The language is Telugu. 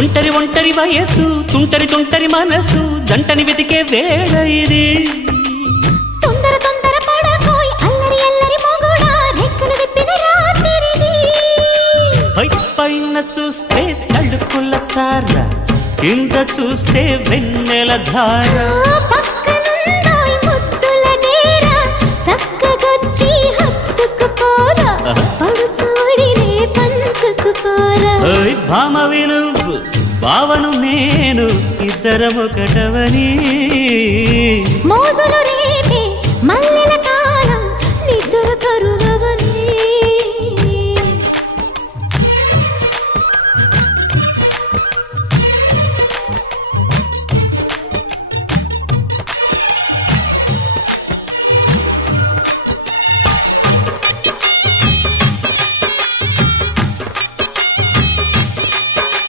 ఒంటరి ఒంటరి వయసు తుంటరి తుంటరి మనసు జంటని వెతికే వేళ ఇది తొందర తొందర పడకోయ్ అల్లరి అల్లరి మొగుడా రెక్కలు విప్పిన రాత్రిది పైన చూస్తే తడుకుల తార కింద చూస్తే వెన్నెల ధార పక్కనుందోయ్ ముద్దుల డేరా చక్కగొచ్చి హత్తుకుపోరా పడు చూడినే పంచుకుపోరా భామవి నువ్వు భావను నేను ఇద్దరమొకటవని మోజులు